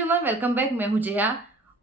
Everyone, welcome back. मैं हूं जया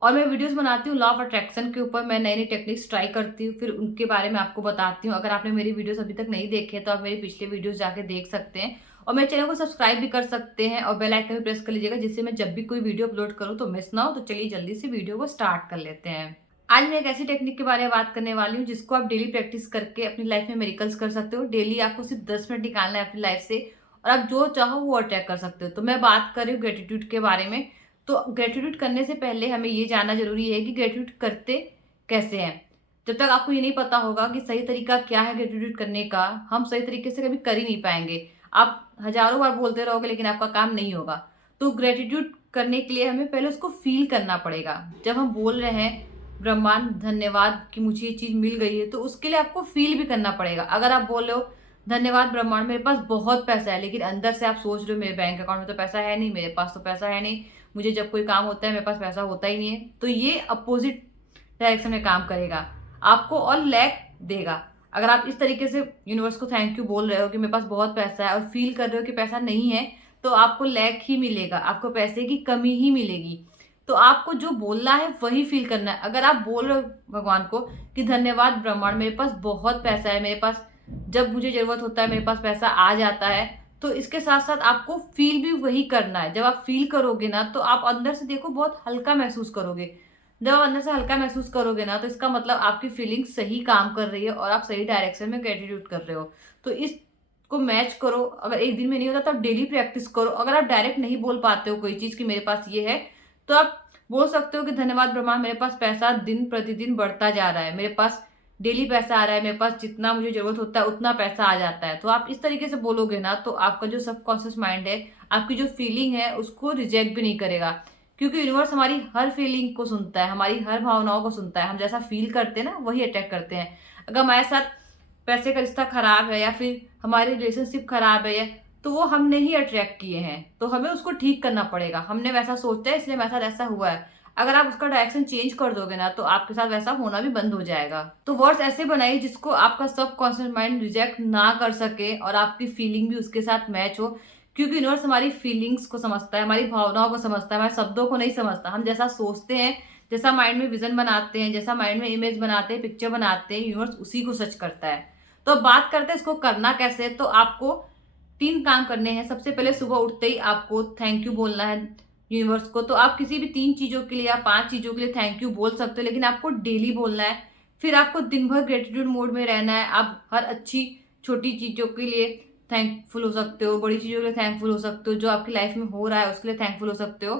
और मैं वीडियोस बनाती हूँ लॉ ऑफ अट्रैक्शन के ऊपर। मैं नई नई टेक्निक्स ट्राई करती हूँ, फिर उनके बारे में आपको बताती हूँ। अगर आपने मेरी वीडियोस अभी तक नहीं देखे तो आप मेरे पिछले वीडियोस जाके देख सकते हैं और मेरे चैनल को सब्सक्राइब भी कर सकते हैं और बेल आइकन भी प्रेस कर लीजिएगा, जिससे मैं जब भी कोई वीडियो अपलोड करूँ तो मिस ना हो। तो चलिए जल्दी से वीडियो को स्टार्ट कर लेते हैं। आज मैं एक ऐसी टेक्निक के बारे में बात करने वाली हूँ जिसको आप डेली प्रैक्टिस करके अपनी लाइफ में मिरेकल्स कर सकते हो। डेली आपको सिर्फ 10 मिनट निकालना है अपनी लाइफ से और आप जो चाहो वो अट्रैक्ट कर सकते हो। तो मैं बात कर रही हूँ ग्रेटिट्यूड के बारे में। तो ग्रेटिट्यूड करने से पहले हमें ये जानना जरूरी है कि ग्रेटिट्यूड करते कैसे हैं। जब तक आपको ये नहीं पता होगा कि सही तरीका क्या है ग्रेटिट्यूड करने का, हम सही तरीके से कभी कर ही नहीं पाएंगे। आप हजारों बार बोलते रहोगे लेकिन आपका काम नहीं होगा। तो ग्रेटिट्यूड करने के लिए हमें पहले उसको फील करना पड़ेगा। जब हम बोल रहे हैं ब्रह्मांड धन्यवाद कि मुझे ये चीज मिल गई है, तो उसके लिए आपको फील भी करना पड़ेगा। अगर आप बोल रहे हो धन्यवाद ब्रह्मांड मेरे पास बहुत पैसा है, लेकिन अंदर से आप सोच रहे हो मेरे बैंक अकाउंट में तो पैसा है नहीं, मेरे पास तो पैसा है नहीं, मुझे जब कोई काम होता है मेरे पास पैसा होता ही नहीं है, तो ये अपोजिट डायरेक्शन में काम करेगा, आपको और लैक देगा। अगर आप इस तरीके से यूनिवर्स को थैंक यू बोल रहे हो कि मेरे पास बहुत पैसा है और फील कर रहे हो कि पैसा नहीं है, तो आपको लैक ही मिलेगा, आपको पैसे की कमी ही मिलेगी। तो आपको जो बोलना है वही फील करना है। अगर आप बोल रहे हो भगवान को कि धन्यवाद ब्रह्मांड मेरे पास बहुत पैसा है, मेरे पास जब मुझे जरूरत होता है मेरे पास पैसा आ जाता है, तो इसके साथ साथ आपको फील भी वही करना है। जब आप फील करोगे ना तो आप अंदर से देखो बहुत हल्का महसूस करोगे। जब आप अंदर से हल्का महसूस करोगे ना तो इसका मतलब आपकी फीलिंग सही काम कर रही है और आप सही डायरेक्शन में ग्रेटिट्यूड कर रहे हो। तो इसको मैच करो। अगर एक दिन में नहीं होता तो आप डेली प्रैक्टिस करो। अगर आप डायरेक्ट नहीं बोल पाते हो कोई चीज कि मेरे पास ये है, तो आप बोल सकते हो कि धन्यवाद ब्रह्मांड मेरे पास पैसा दिन प्रतिदिन बढ़ता जा रहा है, मेरे पास डेली पैसा आ रहा है, मेरे पास जितना मुझे जरूरत होता है उतना पैसा आ जाता है। तो आप इस तरीके से बोलोगे ना तो आपका जो सबकॉन्शियस माइंड है, आपकी जो फीलिंग है, उसको रिजेक्ट भी नहीं करेगा। क्योंकि यूनिवर्स हमारी हर फीलिंग को सुनता है, हमारी हर भावनाओं को सुनता है। हम जैसा फील करते हैं ना वही अटैक करते हैं। अगर हमारे साथ पैसे का रिश्ता खराब है या फिर हमारी रिलेशनशिप खराब है, तो वो हमने ही अट्रैक्ट किए हैं, तो हमें उसको ठीक करना पड़ेगा। हमने वैसा सोचा है इसलिए मेरे साथ ऐसा हुआ है। अगर आप उसका डायरेक्शन चेंज कर दोगे ना तो आपके साथ वैसा होना भी बंद हो जाएगा। तो वर्ड्स ऐसे बनाइए जिसको आपका सब कॉन्शियस माइंड रिजेक्ट ना कर सके और आपकी फीलिंग भी उसके साथ मैच हो। क्योंकि यूनिवर्स हमारी फीलिंग्स को समझता है, हमारी भावनाओं को समझता है, हमारे शब्दों को नहीं समझता। हम जैसा सोचते हैं, जैसा माइंड में विजन बनाते हैं, जैसा माइंड में इमेज बनाते हैं, पिक्चर बनाते हैं, यूनिवर्स उसी को सच करता है। तो अब बात करते हैं इसको करना कैसे। तो आपको 3 काम करने हैं। सबसे पहले सुबह उठते ही आपको थैंक यू बोलना है यूनिवर्स को। तो आप किसी भी 3 चीजों के लिए या 5 चीजों के लिए थैंक यू बोल सकते हो, लेकिन आपको डेली बोलना है। फिर आपको दिन भर ग्रेटिट्यूड मोड में रहना है। आप हर अच्छी छोटी चीजों के लिए थैंकफुल हो सकते हो, बड़ी चीजों के लिए थैंकफुल हो सकते हो, जो आपकी लाइफ में हो रहा है उसके लिए थैंकफुल हो सकते हो।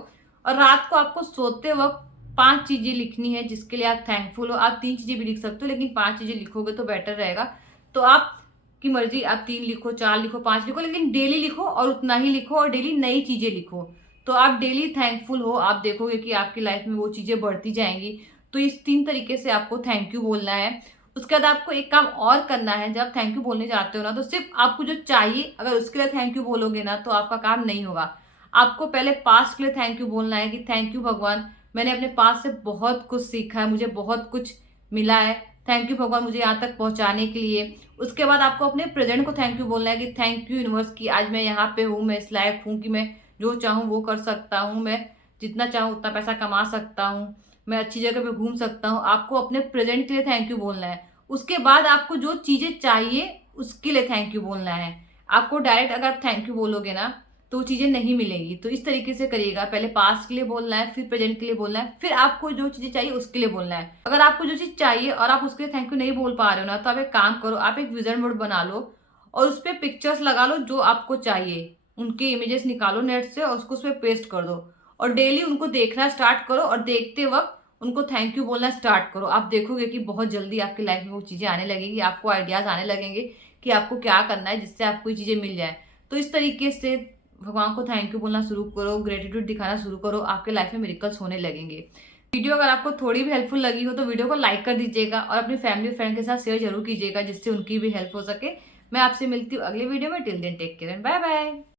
और रात को आपको सोते वक्त 5 चीजें लिखनी है जिसके लिए आप थैंकफुल हो। आप 3 चीजें भी लिख सकते हो, लेकिन 5 चीजें लिखोगे तो बेटर रहेगा। तो आप की मर्जी, आप 3 लिखो, 4 लिखो, 5 लिखो, लेकिन डेली लिखो और उतना ही लिखो और डेली नई चीजें लिखो। तो आप डेली थैंकफुल हो, आप देखोगे कि आपकी लाइफ में वो चीजें बढ़ती जाएंगी। तो इस 3 तरीके से आपको थैंक यू बोलना है। उसके बाद आपको एक काम और करना है। जब आप थैंक यू बोलने जाते हो ना तो सिर्फ आपको जो चाहिए अगर उसके लिए थैंक यू बोलोगे ना तो आपका काम नहीं होगा। आपको पहले पास्ट के लिए थैंक यू बोलना है कि थैंक यू भगवान, मैंने अपने पास्ट से बहुत कुछ सीखा है, मुझे बहुत कुछ मिला है। थैंक यू भगवान मुझे यहाँ तक पहुंचाने के लिए। उसके बाद आपको अपने प्रेजेंट को थैंक यू बोलना है कि थैंक यू यूनिवर्स की आज मैं यहाँ पे हूँ, मैं इस लायक हूँ कि मैं जो चाहूँ वो कर सकता हूँ, मैं जितना चाहूँ उतना पैसा कमा सकता हूँ, मैं अच्छी जगह पे घूम सकता हूँ। आपको अपने प्रेजेंट के लिए थैंक यू बोलना है। उसके बाद आपको जो चीजें चाहिए उसके लिए थैंक यू बोलना है। आपको डायरेक्ट अगर आप थैंक यू बोलोगे ना तो वो चीजें नहीं मिलेंगी। तो इस तरीके से करिएगा, पहले पास्ट के लिए बोलना है, फिर प्रेजेंट के लिए बोलना है, फिर आपको जो चीजें चाहिए उसके लिए बोलना है। अगर आपको जो चीज चाहिए और आप उसके लिए थैंक यू नहीं बोल पा रहे हो ना, तो आप एक काम करो, आप एक विजन बोर्ड बना लो और उस पर पिक्चर्स लगा लो जो आपको चाहिए, उनके इमेजेस निकालो नेट से और उसको उस पर पेस्ट कर दो और डेली उनको देखना स्टार्ट करो और देखते वक्त उनको थैंक यू बोलना स्टार्ट करो। आप देखोगे कि बहुत जल्दी आपकी लाइफ में वो चीजें आने लगेंगी, आपको आइडियाज आने लगेंगे कि आपको क्या करना है जिससे आपको ये चीजें मिल जाए। तो इस तरीके से भगवान को थैंक यू बोलना शुरू करो, ग्रेटिट्यूड दिखाना शुरू करो, आपके लाइफ में मिरेकल्स होने लगेंगे। वीडियो अगर आपको थोड़ी भी हेल्पफुल लगी हो तो वीडियो को लाइक कर दीजिएगा और अपनी फैमिली फ्रेंड के साथ शेयर जरूर कीजिएगा जिससे उनकी भी हेल्प हो सके। मैं आपसे मिलती हूँ अगले वीडियो में। Till then take care and bye bye.